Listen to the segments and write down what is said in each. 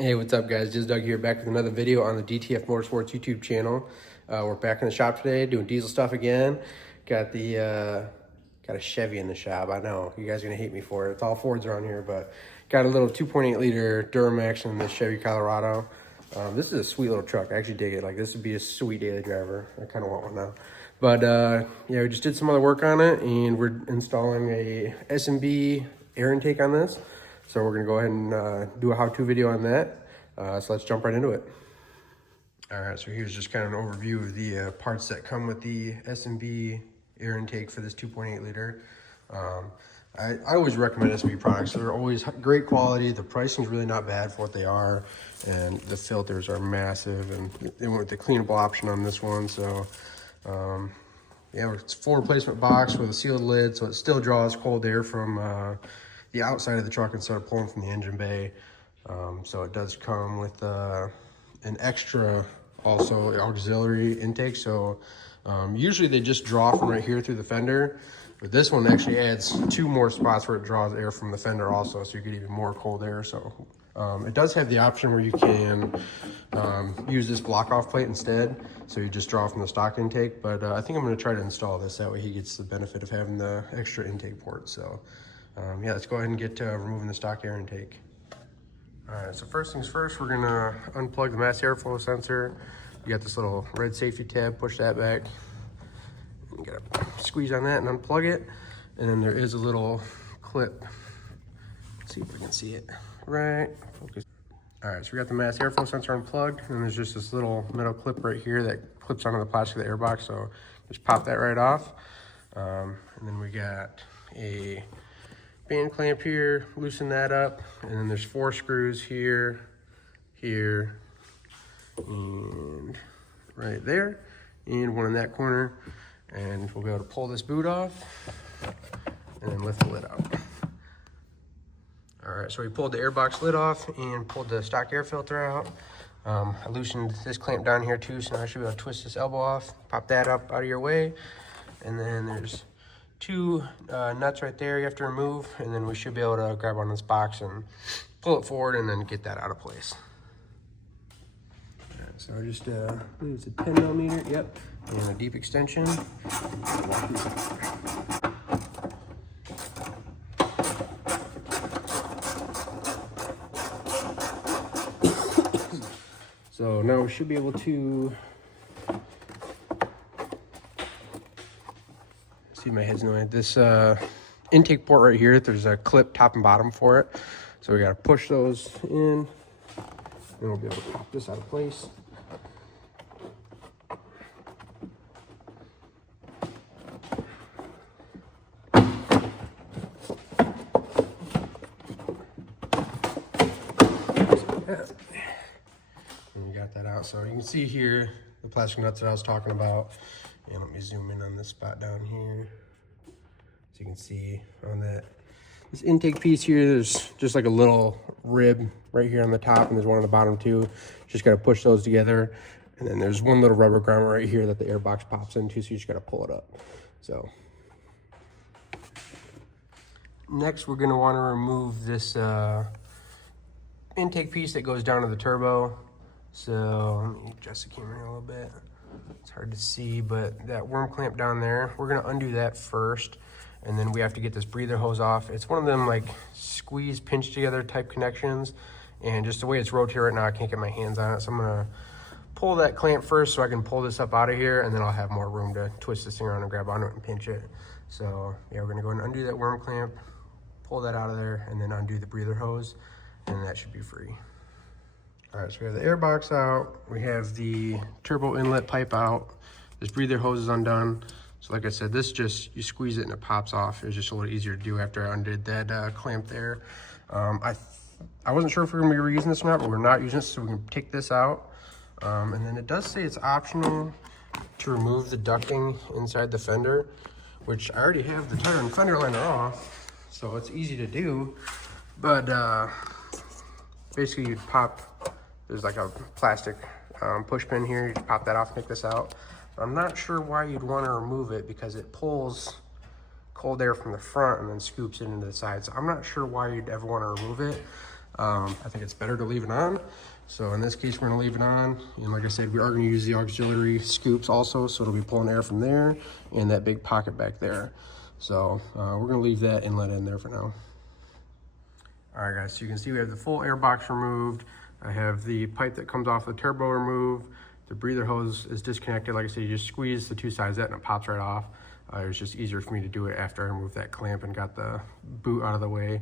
Hey, what's up guys? Just Doug here, back with another video on the DTF Motorsports YouTube channel. We're back in the shop today doing diesel stuff again. Got a Chevy in the shop. I know you guys are gonna hate me for it. It's all Fords around here, but got a little 2.8 liter Duramax in the Chevy Colorado. This is a sweet little truck. I actually dig it. Like, this would be a sweet daily driver. I kind of want one now. But yeah, we just did some other work on it, and we're installing a S&B air intake on this. So we're gonna go ahead and do a how-to video on that. So let's jump right into it. All right, so here's just kind of an overview of the parts that come with the S&B air intake for this 2.8 liter. I always recommend S&B products. They're always great quality. The pricing's really not bad for what they are, and the filters are massive, and they went with the cleanable option on this one. So yeah, it's full replacement box with a sealed lid, so it still draws cold air from the outside of the truck instead of pulling from the engine bay. So it does come with an extra also auxiliary intake. So usually they just draw from right here through the fender, but this one actually adds 2 more spots where it draws air from the fender also, so you get even more cold air. So it does have the option where you can use this block off plate instead, so you just draw from the stock intake. But I think I'm going to try to install this, that way he gets the benefit of having the extra intake port. So yeah, let's go ahead and get to removing the stock air intake. All right, so first things first, we're gonna unplug the mass airflow sensor. You got this little red safety tab, push that back. You gotta squeeze on that and unplug it. And then there is a little clip. Let's see if we can see it. Right, focus. All right, so we got the mass airflow sensor unplugged, and there's just this little metal clip right here that clips onto the plastic of the airbox. So just pop that right off. And then we got a band clamp here, loosen that up, and then there's 4 screws here, here, and right there, and one in that corner, and we'll be able to pull this boot off and then lift the lid out. All right, so we pulled the airbox lid off and pulled the stock air filter out. I loosened this clamp down here too, so now I should be able to twist this elbow off, pop that up out of your way, and then there's 2 nuts right there you have to remove, and then we should be able to grab on this box and pull it forward and then get that out of place. All right, so I just I believe it's a 10 millimeter, yep, and a deep extension. So now we should be able to see, my head's annoying. This intake port right here, there's a clip top and bottom for it. So we got to push those in, and we'll be able to pop this out of place. And we got that out. So you can see here the plastic nuts that I was talking about. And let me zoom in on this spot down here. So you can see on this intake piece here, there's just like a little rib right here on the top, and there's one on the bottom too. Just got to push those together. And then there's one little rubber grommet right here that the airbox pops into, so you just got to pull it up. So next, we're going to want to remove this intake piece that goes down to the turbo. So let me adjust the camera here a little bit. It's hard to see, but that worm clamp down there, we're gonna undo that first, and then we have to get this breather hose off. It's one of them like squeeze, pinch together type connections, and just the way it's rotated right now, I can't get my hands on it. So I'm gonna pull that clamp first so I can pull this up out of here, and then I'll have more room to twist this thing around and grab onto it and pinch it. So yeah, we're gonna go ahead and undo that worm clamp, pull that out of there, and then undo the breather hose, and that should be free. All right, so we have the air box out, we have the turbo inlet pipe out, this breather hose is undone. So like I said, this just, you squeeze it and it pops off. It was just a little easier to do after I undid that clamp there. I wasn't sure if we were gonna be reusing this or not, but we're not using it, so we can take this out. And then it does say it's optional to remove the ducting inside the fender, which I already have the tire and fender liner off, so it's easy to do. But basically you'd pop, there's like a plastic push pin here, you just pop that off, take this out. I'm not sure why you'd want to remove it, because it pulls cold air from the front and then scoops it into the side. So I'm not sure why you'd ever want to remove it. I think it's better to leave it on. So in this case, we're gonna leave it on. And like I said, we are gonna use the auxiliary scoops also, so it'll be pulling air from there and that big pocket back there. So we're gonna leave that inlet in there for now. All right guys, so you can see we have the full air box removed. I have the pipe that comes off the turbo removed. The breather hose is disconnected. Like I said, you just squeeze the two sides of that and it pops right off. It was just easier for me to do it after I removed that clamp and got the boot out of the way.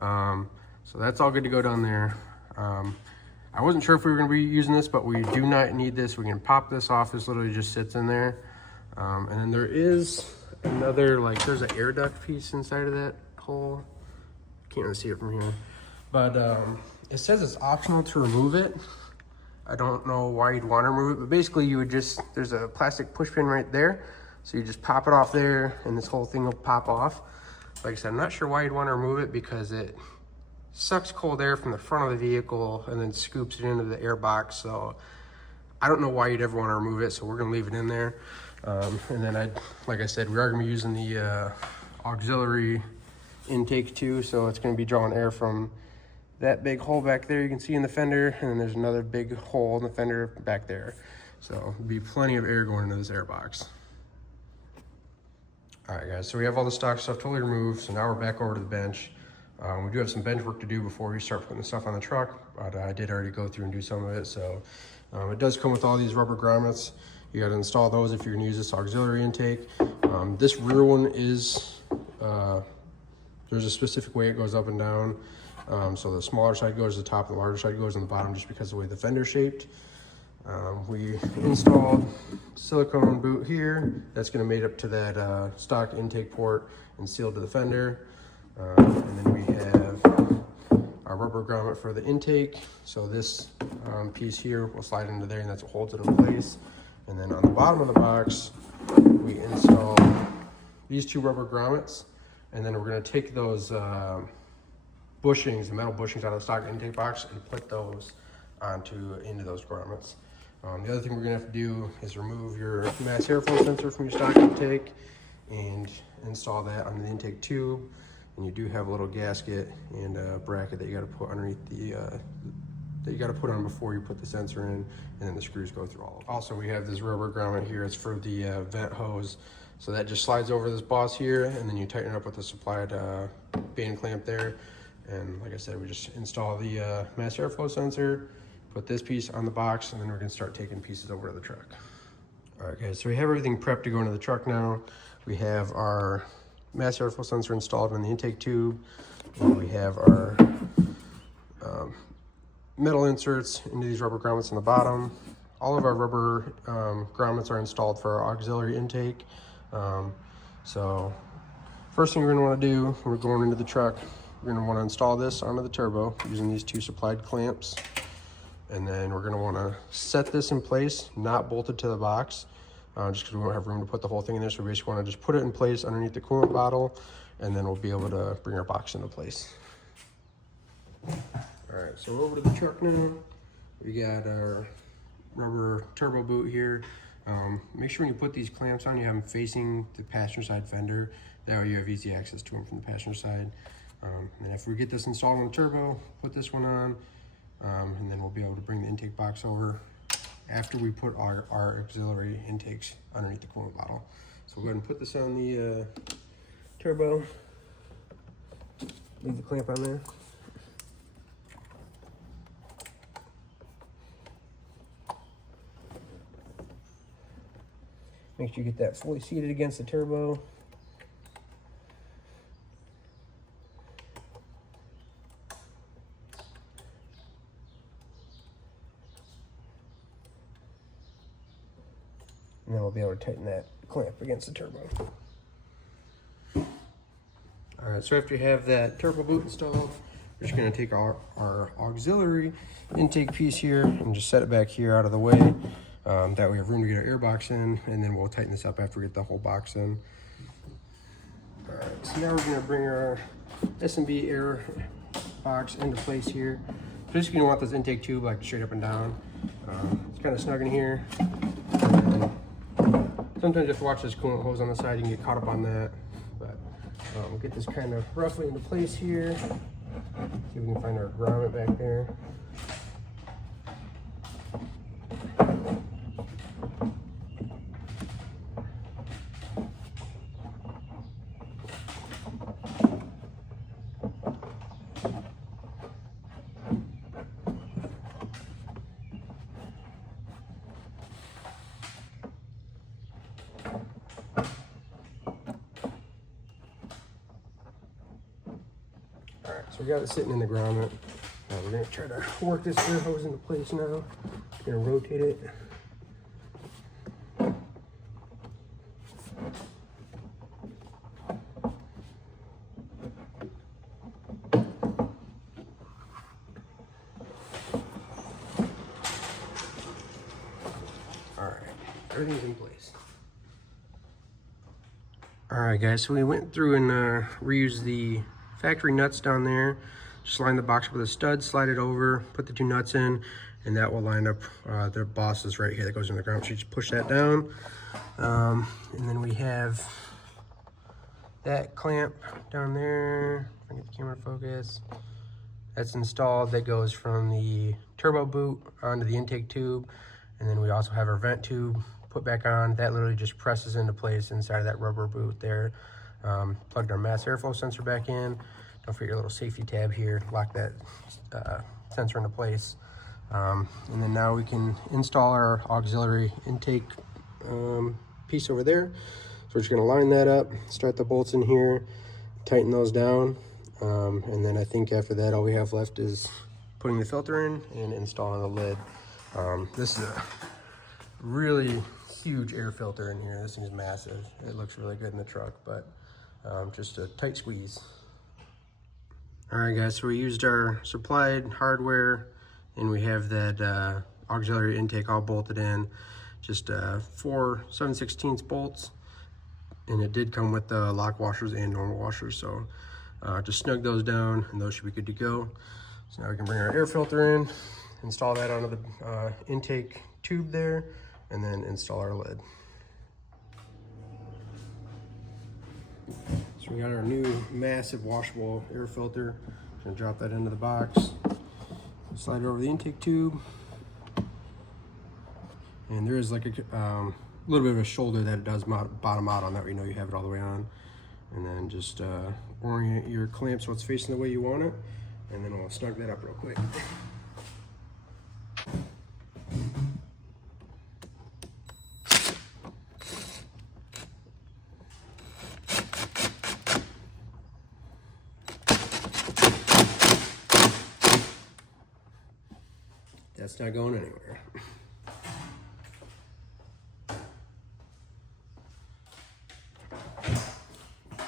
So that's all good to go down there. I wasn't sure if we were gonna be using this, but we do not need this. We can pop this off. This literally just sits in there. And then there is another, like there's an air duct piece inside of that hole. Can't really see it from here. But it says it's optional to remove it. I don't know why you'd want to remove it, but basically you would just, there's a plastic push pin right there. So you just pop it off there and this whole thing will pop off. Like I said, I'm not sure why you'd want to remove it because it sucks cold air from the front of the vehicle and then scoops it into the air box. So I don't know why you'd ever want to remove it. So we're going to leave it in there. And then like I said, we are going to be using the auxiliary intake too. So it's going to be drawing air from that big hole back there you can see in the fender, and then there's another big hole in the fender back there. So there'll be plenty of air going into this air box. All right guys, so we have all the stock stuff totally removed. So now we're back over to the bench. We do have some bench work to do before we start putting the stuff on the truck, but I did already go through and do some of it. So it does come with all these rubber grommets. You got to install those if you're gonna use this auxiliary intake. This rear one is, there's a specific way it goes up and down. So the smaller side goes to the top, and the larger side goes on the bottom just because of the way the fender's shaped. We installed silicone boot here. That's going to mate up to that stock intake port and sealed to the fender. And then we have our rubber grommet for the intake. So this piece here will slide into there, and that's what holds it in place. And then on the bottom of the box, we install these two rubber grommets, and then we're going to take those bushings, the metal bushings out of the stock intake box, and put those into those grommets. The other thing we're gonna have to do is remove your mass airflow sensor from your stock intake and install that on the intake tube. And you do have a little gasket and a bracket that you got to put underneath the that you got to put on before you put the sensor in, and then the screws go through all of it. Also, we have this rubber grommet here. It's for the vent hose. So that just slides over this boss here, and then you tighten it up with the supplied band clamp there. And like I said, we just install the mass airflow sensor, put this piece on the box, and then we're gonna start taking pieces over to the truck. All right guys, so we have everything prepped to go into the truck now. We have our mass airflow sensor installed in the intake tube. And we have our metal inserts into these rubber grommets on the bottom. All of our rubber grommets are installed for our auxiliary intake. So first thing we're gonna wanna do when we're going into the truck, we're going to want to install this onto the turbo using these two supplied clamps. And then we're going to want to set this in place, not bolted to the box, just because we won't have room to put the whole thing in there. So we basically want to just put it in place underneath the coolant bottle, and then we'll be able to bring our box into place. All right, so over to the truck now. We got our rubber turbo boot here. Make sure when you put these clamps on, you have them facing the passenger side fender. That way you have easy access to them from the passenger side. And if we get this installed on the turbo, put this one on, and then we'll be able to bring the intake box over after we put our auxiliary intakes underneath the coolant bottle. So we'll go ahead and put this on the turbo. Leave the clamp on there. Make sure you get that fully seated against the turbo. And then we'll be able to tighten that clamp against the turbo. All right, so after you have that turbo boot installed, we're just gonna take our auxiliary intake piece here and just set it back here out of the way. That way we have room to get our air box in, and then we'll tighten this up after we get the whole box in. All right, so now we're gonna bring our S&B air box into place here. So just gonna want this intake tube like straight up and down. It's kind of snug in here. Sometimes you have to watch this coolant hose on the side, you can get caught up on that. But we'll get this kind of roughly into place here. See if we can find our grommet back there. Alright, so we got it sitting in the grommet. We're going to try to work this air hose into place now. Going to rotate it. Alright, everything's in place. Alright guys, so we went through and reused the factory nuts down there. Just line the box up with a stud, slide it over, put the two nuts in, and that will line up the bosses right here that goes in the ground. So you just push that down. And then we have that clamp down there. If I get the camera focus. That's installed. That goes from the turbo boot onto the intake tube. And then we also have our vent tube put back on. That literally just presses into place inside of that rubber boot there. Plugged our mass airflow sensor back in. Don't forget your little safety tab here. Lock that sensor into place. And then now we can install our auxiliary intake piece over there. So we're just going to line that up, start the bolts in here, tighten those down. And then I think after that, all we have left is putting the filter in and installing the lid. This is a really huge air filter in here. This thing is massive. It looks really good in the truck, but just a tight squeeze. All right guys, so we used our supplied hardware and we have that auxiliary intake all bolted in. Just 4 7/16 bolts, and it did come with the lock washers and normal washers, so just snug those down and those should be good to go. So now we can bring our air filter in, install that onto the intake tube there, and then install our lid. So we got our new massive washable air filter. Gonna drop that into the box, slide it over the intake tube, and there is like a little bit of a shoulder that it does bottom out on, that way you know you have it all the way on. And then just orient your clamp so it's facing the way you want it, and then we'll snug that up real quick. That's not going anywhere.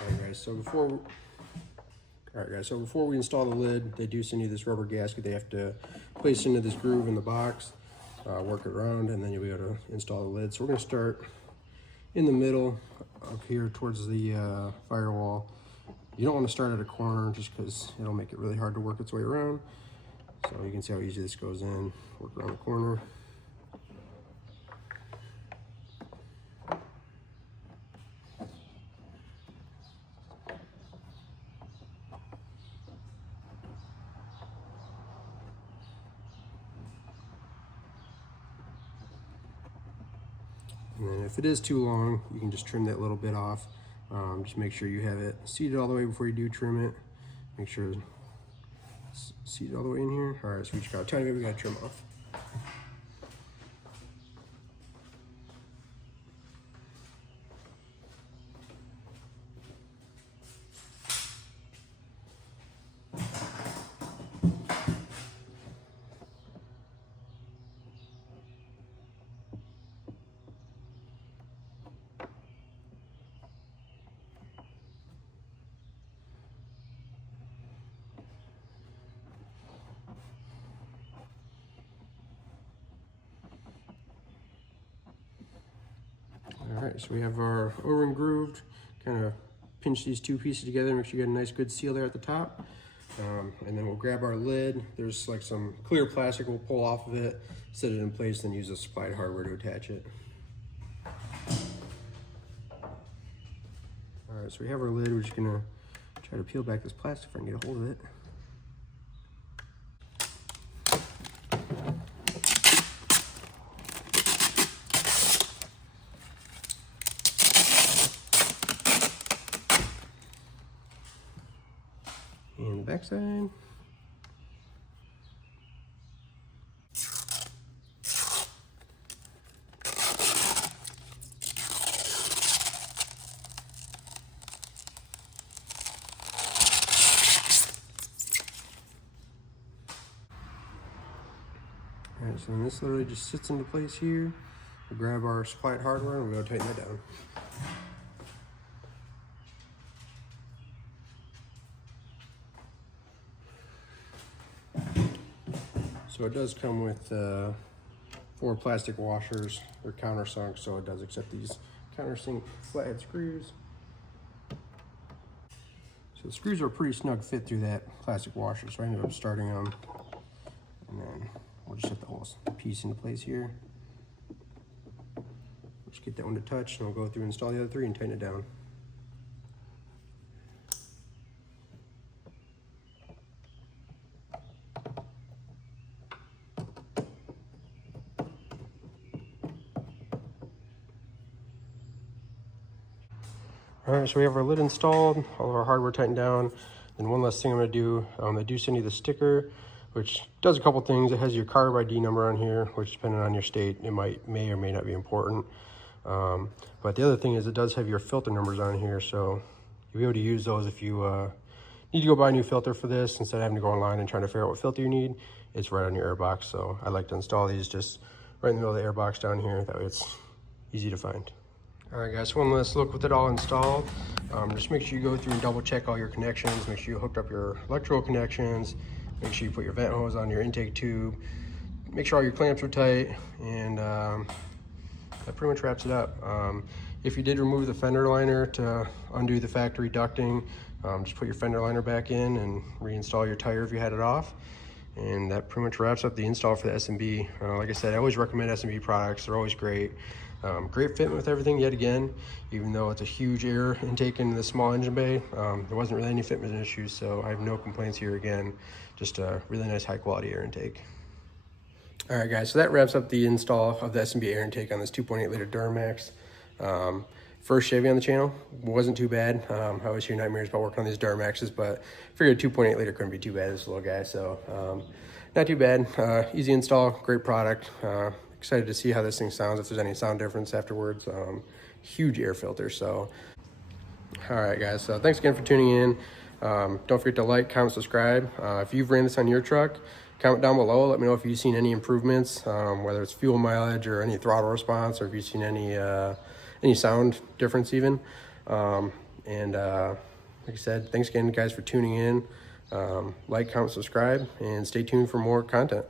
Alright guys, so before we install the lid, they do send you this rubber gasket they have to place into this groove in the box, work it around, and then you'll be able to install the lid. So we're going to start in the middle up here towards the firewall. You don't want to start at a corner just because it'll make it really hard to work its way around. So you can see how easy this goes in, work around the corner. And then if it is too long, you can just trim that little bit off. Just make sure you have it seated all the way before you do trim it. Make sure it's seated all the way in here. All right, so we just got a tiny bit we got to trim off. All right, so we have our O-ring grooved. Kind of pinch these two pieces together, make sure you get a nice good seal there at the top. And then we'll grab our lid. There's like some clear plastic we'll pull off of it, set it in place, then use the supplied hardware to attach it. All right, so we have our lid. We're just gonna try to peel back this plastic if I can get a hold of it. backside. Alright, so then this literally just sits into place here. We'll grab our supplied hardware and we'll go tighten that down. So it does come with 4 plastic washers. They're countersunk, so it does accept these countersink flathead screws. So the screws are a pretty snug fit through that plastic washer, so I ended up starting them. And then we'll just set the whole piece into place here. Just get that one to touch, and we'll go through and install the other 3 and tighten it down. All right, so we have our lid installed, all of our hardware tightened down. And one last thing I'm gonna do, they do send you the sticker, which does a couple things. It has your carb ID number on here, which depending on your state, it may or may not be important. But the other thing is it does have your filter numbers on here, so you'll be able to use those if you need to go buy a new filter for this. Instead of having to go online and trying to figure out what filter you need, it's right on your air box. So I like to install these just right in the middle of the air box down here. That way it's easy to find. All right, guys, one last look with it all installed. Just make sure you go through and double check all your connections. Make sure you hooked up your electrical connections. Make sure you put your vent hose on your intake tube. Make sure all your clamps are tight, and that pretty much wraps it up. If you did remove the fender liner to undo the factory ducting, just put your fender liner back in and reinstall your tire if you had it off. And that pretty much wraps up the install for the S&B. Like I said, I always recommend S&B products. They're always great. Great fit with everything yet again, even though it's a huge air intake into the small engine bay. There wasn't really any fitment issues, so I have no complaints here again. Just a really nice high quality air intake. All right, guys, so that wraps up the install of the S&B air intake on this 2.8 liter Duramax. First Chevy on the channel, wasn't too bad. I always hear nightmares about working on these Duramaxes, but I figured 2.8 liter couldn't be too bad, this little guy. So not too bad, easy install, great product. Excited to see how this thing sounds, if there's any sound difference afterwards. Huge air filter. So all right, guys, so thanks again for tuning in. Don't forget to like, comment, subscribe. If you've ran this on your truck, comment down below. Let me know if you've seen any improvements, whether it's fuel mileage or any throttle response, or if you've seen any sound difference even. Like I said, thanks again, guys, for tuning in. Like, comment, subscribe, and stay tuned for more content.